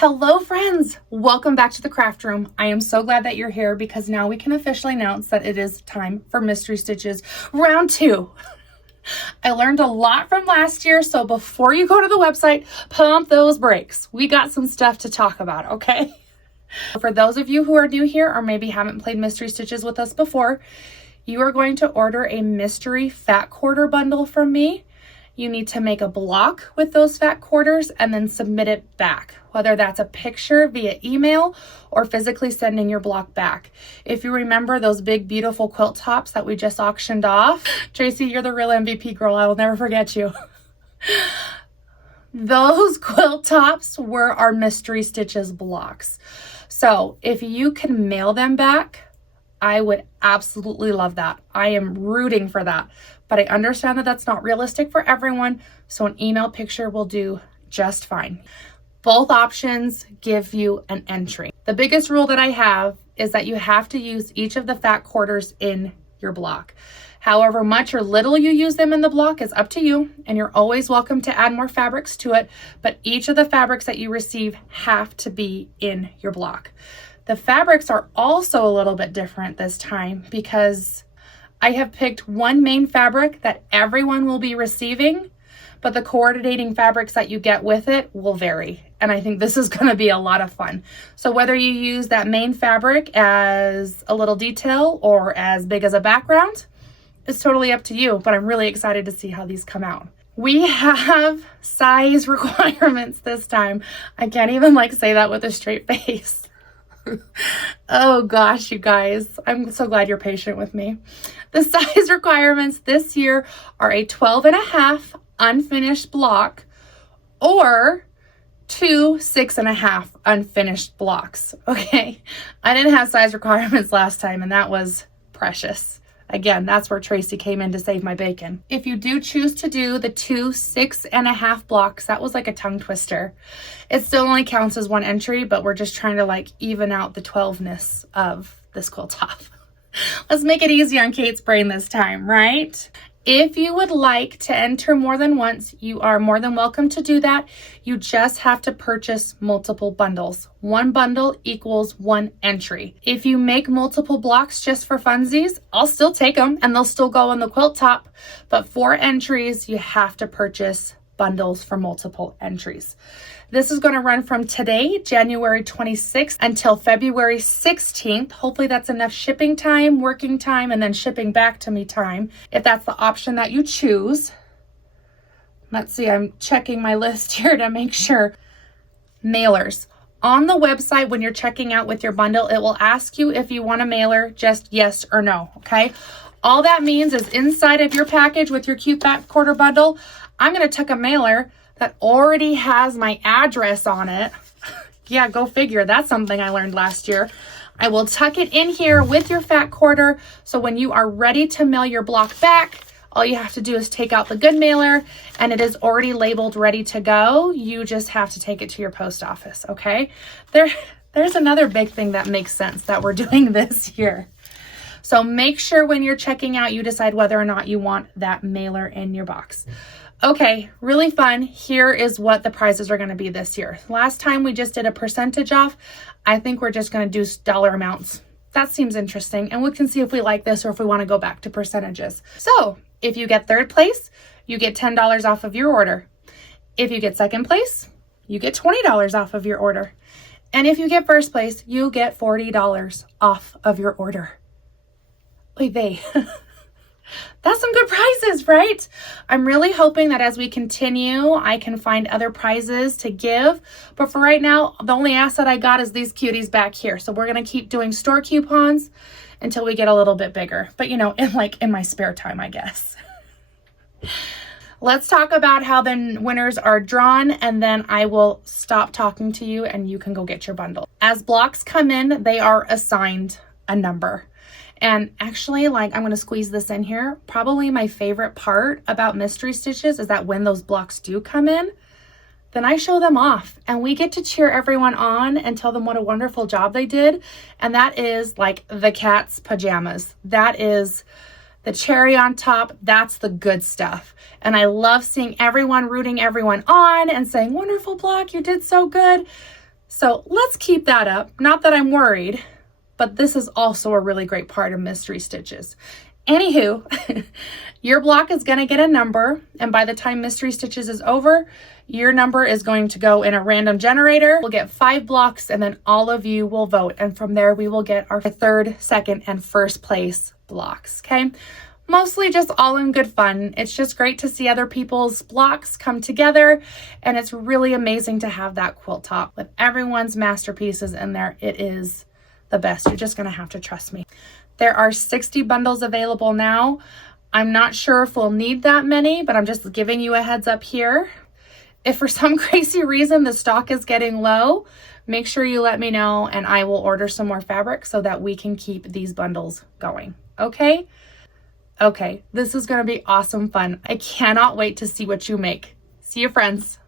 Hello friends, welcome back to the craft room. I am so glad that you're here because now we can officially announce that it is time for Mystery Stitches round 2. I learned a lot from last year, so before you go to the website, pump those brakes. We got some stuff to talk about, okay? For those of you who are new here or maybe haven't played Mystery Stitches with us before, you are going to order a mystery fat quarter bundle from me. You need to make a block with those fat quarters and then submit it back, whether that's a picture via email or physically sending your block back. If you remember those big, beautiful quilt tops that we just auctioned off, Tracy, you're the real MVP girl. I will never forget you. Those quilt tops were our Mystery Stitches blocks. So if you can mail them back, I would absolutely love that. I am rooting for that, but I understand that that's not realistic for everyone, so an email picture will do just fine. Both options give you an entry. The biggest rule that I have is that you have to use each of the fat quarters in your block. However much or little you use them in the block is up to you, and you're always welcome to add more fabrics to it, but each of the fabrics that you receive have to be in your block. The fabrics are also a little bit different this time because I have picked one main fabric that everyone will be receiving, but the coordinating fabrics that you get with it will vary. And I think this is going to be a lot of fun. So whether you use that main fabric as a little detail or as big as a background, it's totally up to you, but I'm really excited to see how these come out. We have size requirements this time. I can't even say that with a straight face. Oh gosh, you guys, I'm so glad you're patient with me. The size requirements this year are a 12.5 unfinished block or 2 6.5 unfinished blocks. Okay, I didn't have size requirements last time, and that was precious. Again, that's where Tracy came in to save my bacon. If you do choose to do the 2 6.5 blocks, that was like a tongue twister. It still only counts as one entry, but we're just trying to even out the 12-ness of this quilt top. Let's make it easy on Kate's brain this time, right? If you would like to enter more than once, you are more than welcome to do that. You just have to purchase multiple bundles. One bundle equals one entry. If you make multiple blocks just for funsies, I'll still take them and they'll still go on the quilt top. But for entries, you have to purchase bundles for multiple entries. This is going to run from today, January 26th, until February 16th. Hopefully that's enough shipping time, working time, and then shipping back to me time, if that's the option that you choose. Let's see, I'm checking my list here to make sure. Mailers. On the website, when you're checking out with your bundle, it will ask you if you want a mailer, just yes or no, okay? All that means is inside of your package with your cute fat quarter bundle, I'm going to tuck a mailer that already has my address on it. Yeah, go figure. That's something I learned last year. I will tuck it in here with your fat quarter. So when you are ready to mail your block back, all you have to do is take out the good mailer and it is already labeled ready to go. You just have to take it to your post office, okay? There's another big thing that makes sense that we're doing this year. So make sure when you're checking out, you decide whether or not you want that mailer in your box. Okay, really fun. Here is what the prizes are going to be this year. Last time we just did a percentage off. I think we're just going to do dollar amounts. That seems interesting. And we can see if we like this or if we want to go back to percentages. So if you get third place, you get $10 off of your order. If you get second place, you get $20 off of your order. And if you get first place, you get $40 off of your order. Oy vey. That's some good prizes, right? I'm really hoping that as we continue, I can find other prizes to give. But for right now, the only asset I got is these cuties back here. So we're going to keep doing store coupons until we get a little bit bigger. But in my spare time, I guess. Let's talk about how the winners are drawn, and then I will stop talking to you and you can go get your bundle. As blocks come in, they are assigned a number. And actually, I'm going to squeeze this in here. Probably my favorite part about Mystery Stitches is that when those blocks do come in, then I show them off and we get to cheer everyone on and tell them what a wonderful job they did. And that is the cat's pajamas. That is the cherry on top. That's the good stuff. And I love seeing everyone rooting everyone on and saying, wonderful block, you did so good. So let's keep that up. Not that I'm worried, but this is also a really great part of mystery stitches. Anywho, your block is going to get a number, and by the time mystery stitches is over, your number is going to go in a random generator. We'll get 5 blocks, and then all of you will vote, and from there we will get our third, second, and first place blocks. Okay, mostly just all in good fun. It's just great to see other people's blocks come together, and it's really amazing to have that quilt top with everyone's masterpieces in there. It is the best. You're just going to have to trust me. There are 60 bundles available now. I'm not sure if we'll need that many, but I'm just giving you a heads up here. If for some crazy reason the stock is getting low, make sure you let me know and I will order some more fabric so that we can keep these bundles going. Okay? Okay, this is going to be awesome fun. I cannot wait to see what you make. See you, friends.